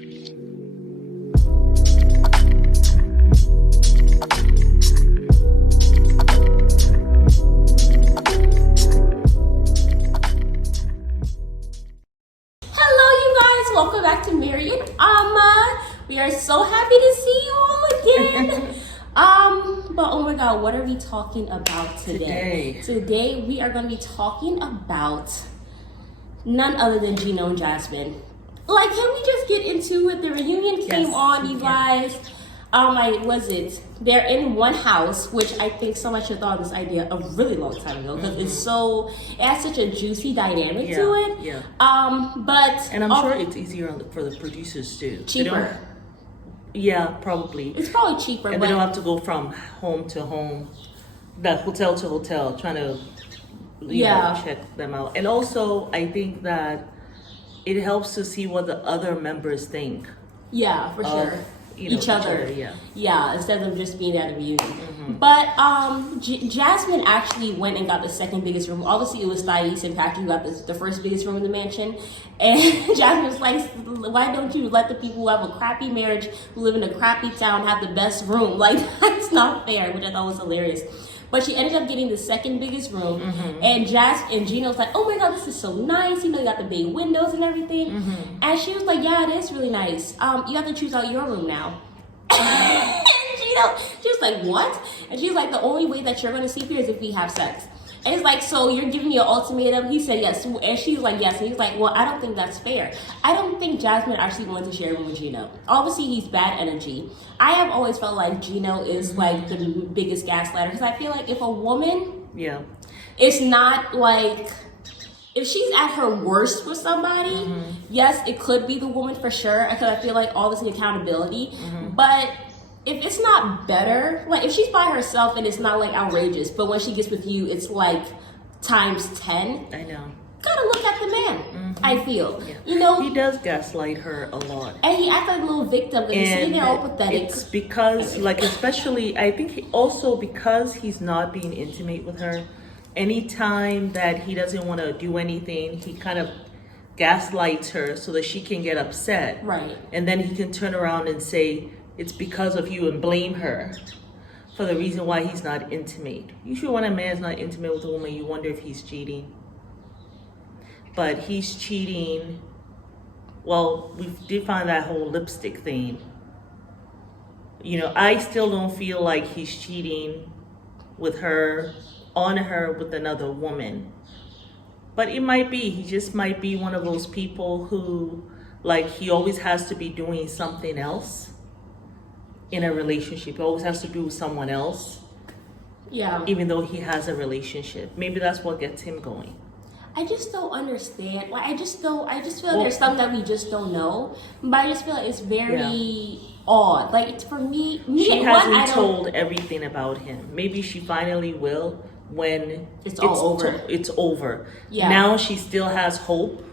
Welcome back to Mary and Amma. We are so happy to see you all again. But oh my God, what are we talking about today? Today we are going to be talking about none other than Gino and Jasmine. Like, can we just get into it? The reunion came on, you guys. They're in one house, which I think someone should have thought of this idea a really long time ago because it has such a juicy dynamic to it. Yeah. And I'm sure it's easier for the producers too. Cheaper. Yeah, probably. It's probably cheaper. And they don't have to go from home to home, that hotel to hotel, trying to check them out. And also, I think that it helps to see what the other members think. Yeah, for sure. Each other. Yeah, instead of just being at a reunion. But Jasmine actually went and got the second biggest room. Obviously, it was Thais and Patrick who got the first biggest room in the mansion. And Jasmine was like, why don't you let the people who have a crappy marriage, who live in a crappy town, have the best room? Like, that's not fair, which I thought was hilarious. But she ended up getting the second biggest room. And Gino's like, oh my God, this is so nice. You got the bay windows and everything. And she was like, yeah, it is really nice. You have to choose out your room now. And Gino, she was like, what? And she's like, the only way that you're going to sleep here is if we have sex. And it's like, so you're giving me an ultimatum? He said yes. And she's like, yes. And he's like, well, I don't think that's fair. I don't think Jasmine actually wanted to share a room with Gino. Obviously, he's bad energy. I have always felt like Gino is like the biggest gaslighter. Because I feel like if a woman, it's not like, if she's at her worst with somebody, yes, it could be the woman for sure. Because I feel like obviously accountability. But if it's not better, like if she's by herself and it's not like outrageous, but when she gets with you, it's like times 10. I know. Gotta look at the man, I feel. He does gaslight her a lot. And he acts like a little victim and he's sitting there all pathetic. It's because, especially, I think because he's not being intimate with her, anytime that he doesn't want to do anything, he kind of gaslights her so that she can get upset. Right. And then he can turn around and say, it's because of you, and blame her for the reason why he's not intimate. Usually when a man's not intimate with a woman, you wonder if he's cheating. But he's cheating. Well, we did find that whole lipstick thing. I still don't feel like he's cheating with her, on her with another woman. But it might be. He just might be one of those people who, he always has to be doing something else. In a relationship, it always has to do with someone else. Yeah. Even though he has a relationship, maybe that's what gets him going. I just don't understand. I just feel like there's something that we just don't know. But I just feel like it's very odd. Like it's for me. She hasn't told everything about him. Maybe she finally will when it's all over. It's over. Yeah. Now she still has hope.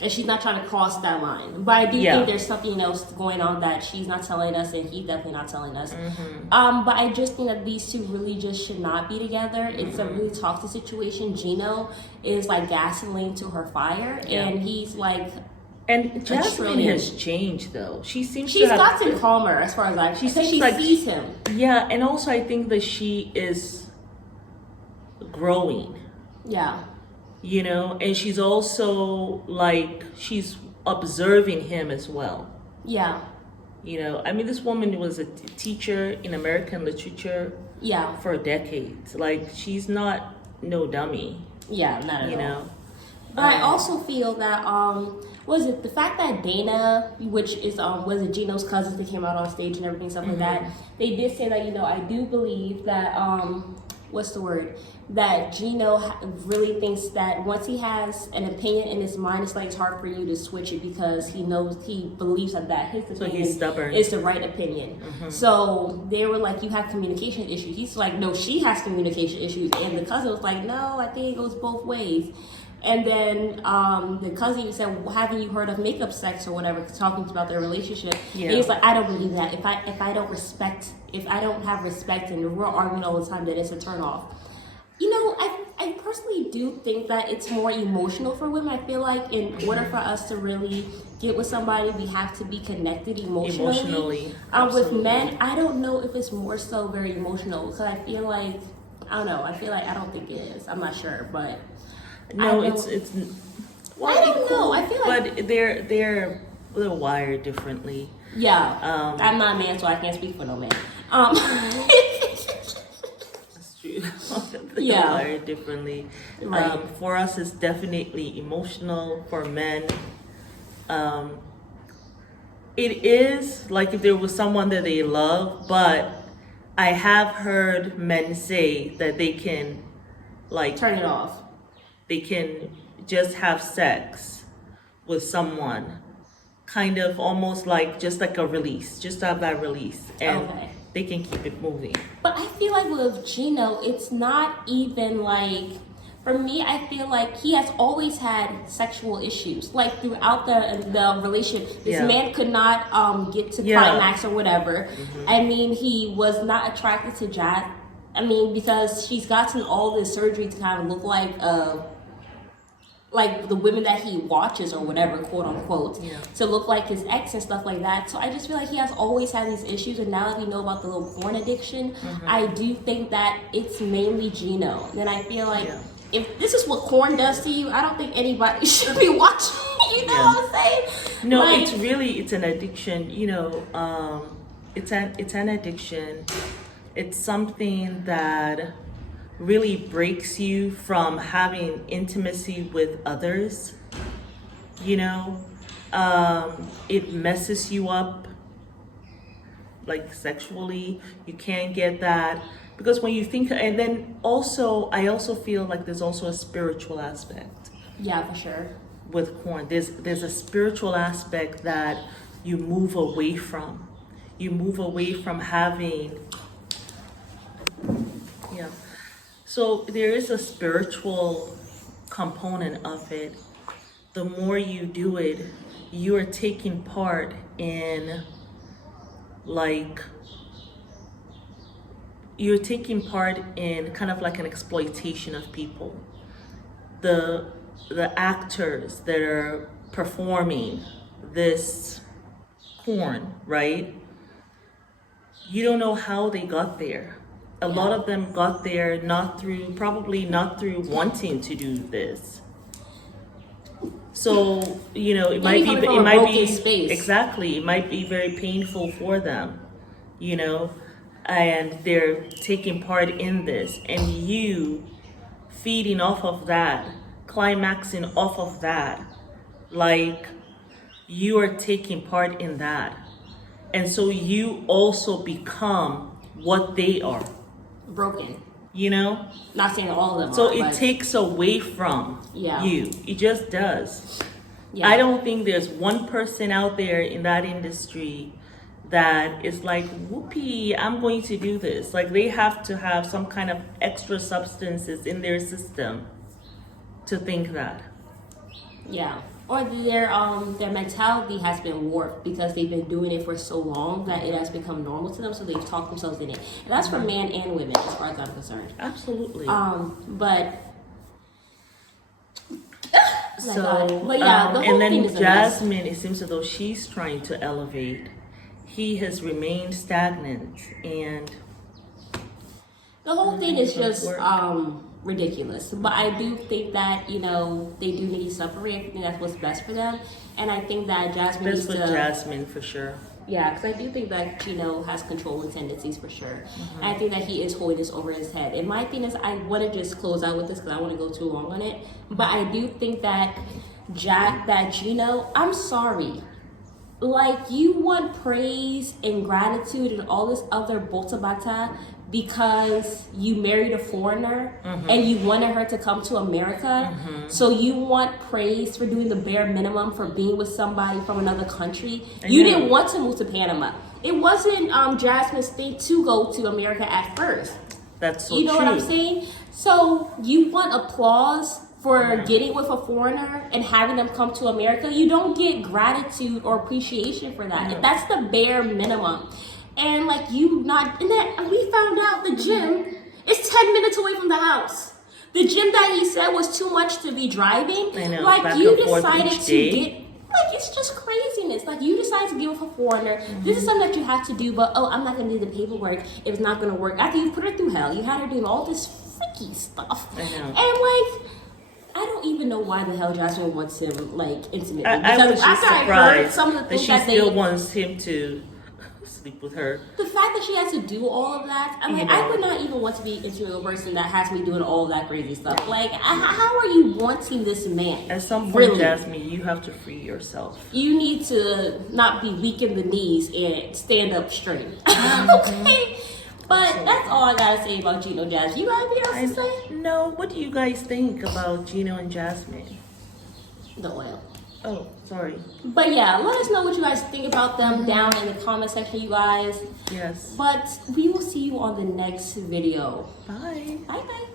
And she's not trying to cross that line. But I do think there's something else going on that she's not telling us and he's definitely not telling us. But I just think that these two really just should not be together. It's a really toxic situation. Gino is like gasoline to her fire. And he's like... And Jasmine has changed though. She's gotten calmer as far as she sees him. Yeah, and also I think that she is growing. Yeah. And she's also she's observing him as well. Yeah. This woman was a teacher in American literature. Yeah. For decades. She's not no dummy. Yeah, not at all. But I also feel that the fact that Dana, which is was it Gino's cousins that came out on stage and everything, stuff like that, they did say that I do believe that that Gino really thinks that once he has an opinion in his mind, it's hard for you to switch it because he believes that his opinion is the right opinion. So they were like, you have communication issues. He's like, no, she has communication issues. And the cousin was like, no, I think it goes both ways. And then the cousin said, well, haven't you heard of makeup sex or whatever, talking about their relationship? Yeah. And he's like, I don't believe that. If I don't have respect and we're arguing all the time, then it's a turn off. I personally do think that it's more emotional for women. I feel like in order for us to really get with somebody, we have to be connected emotionally. With absolutely. men, I don't know if it's more so very emotional, because I feel like, I don't know, I don't think it is. I'm not sure, but no, it's well, I don't know. I feel like, but they're wired differently. yeah. I'm not a man, so I can't speak for no man. That's true. They're Yeah. wired differently. Right. For us, it's definitely emotional. For men, it is like if there was someone that they love, but I have heard men say that they can, like, Turn it off. they can just have sex with someone, kind of almost like just like a release, just to have that release, and Okay. they can keep it moving. But I feel like with Gino, it's not even like, for me, I feel like he has always had sexual issues. Like throughout the relationship, this Yeah. man could not get to Yeah. climax or whatever. I mean, he was not attracted to Jazz. I mean, because she's gotten all this surgery to kind of look like the women that he watches or whatever, quote unquote, Yeah. to look like his ex and stuff like that. So I just feel like he has always had these issues, and now that we know about the little porn addiction, I do think that it's mainly Gino. And I feel like if this is what porn does to you, I don't think anybody should be watching. You know what I'm saying? No, Like, it's an addiction. You know, it's an addiction. It's something that really breaks you from having intimacy with others. You know, it messes you up, like sexually. You can't get that because when you think, and then also I also feel like there's also a spiritual aspect yeah, for sure. with porn. There's a spiritual aspect that you move away from. You move away from having, yeah. So there is a spiritual component of it. The more you do it, you are taking part in, like, you're taking part in kind of like an exploitation of people. The actors that are performing this porn, right? You don't know how they got there. A lot of them got there probably not through wanting to do this. So, you know, it might be space. exactly, it might be very painful for them, you know, and they're taking part in this, and you feeding off of that, climaxing off of that, like you are taking part in that. And so you also become what they are. Broken. You know? Not saying all of them So are, it but takes away from you. It just does. yeah. I don't think there's one person out there in that industry that is like, whoopee, I'm going to do this. Like they have to have some kind of extra substances in their system to think that. Yeah. Or their mentality has been warped because they've been doing it for so long that it has become normal to them, so they've talked themselves in it. And that's for men and women as far as I'm concerned. Absolutely. But so yeah, the whole and then thing is Jasmine, it seems as though she's trying to elevate. He has remained stagnant, and the whole thing is just ridiculous. But I do think that, you know, they do need to separate. I think that's what's best for them. And I think that Jasmine best needs for to... Jasmine, for sure. Yeah, because I do think that Gino has controlling tendencies for sure. And I think that he is holding this over his head. And my thing is, I want to just close out with this because I want to go too long on it. But I do think that Gino, I'm sorry. Like, you want praise and gratitude and all this other bota because you married a foreigner and you wanted her to come to America. So you want praise for doing the bare minimum for being with somebody from another country. You didn't want to move to Panama. It wasn't Jasmine's thing to go to America at first. That's so You know true. what I'm saying? So you want applause for getting with a foreigner and having them come to America. You don't get gratitude or appreciation for that. That's the bare minimum. And like and then we found out the gym is 10 minutes away from the house. The gym that he said was too much to be driving. I know, like back you and forth decided each to day. get, like, it's just crazy. craziness. Like, you decide to be with a foreigner. This is something that you have to do, but I'm not gonna do the paperwork if it's not gonna work. After you put her through hell, you had her doing all this freaky stuff. I know. And like, I don't even know why the hell Jasmine wants him like intimately. I was just surprised some of the that things she that still wants him to sleep with her. The fact that she has to do all of that, I'm like, I would not even want to be intimate with a person that has me doing all of that crazy stuff. Like, how are you wanting this man? At some point, really? Jasmine, you have to free yourself. You need to not be weak in the knees and stand up straight. Okay? But that's all I gotta say about Gino, Jasmine. You got anything else to say? No, what do you guys think about Gino and Jasmine? The oil. Oh, sorry. But yeah, let us know what you guys think about them down in the comment section, you guys. Yes. But we will see you on the next video. Bye. Bye bye.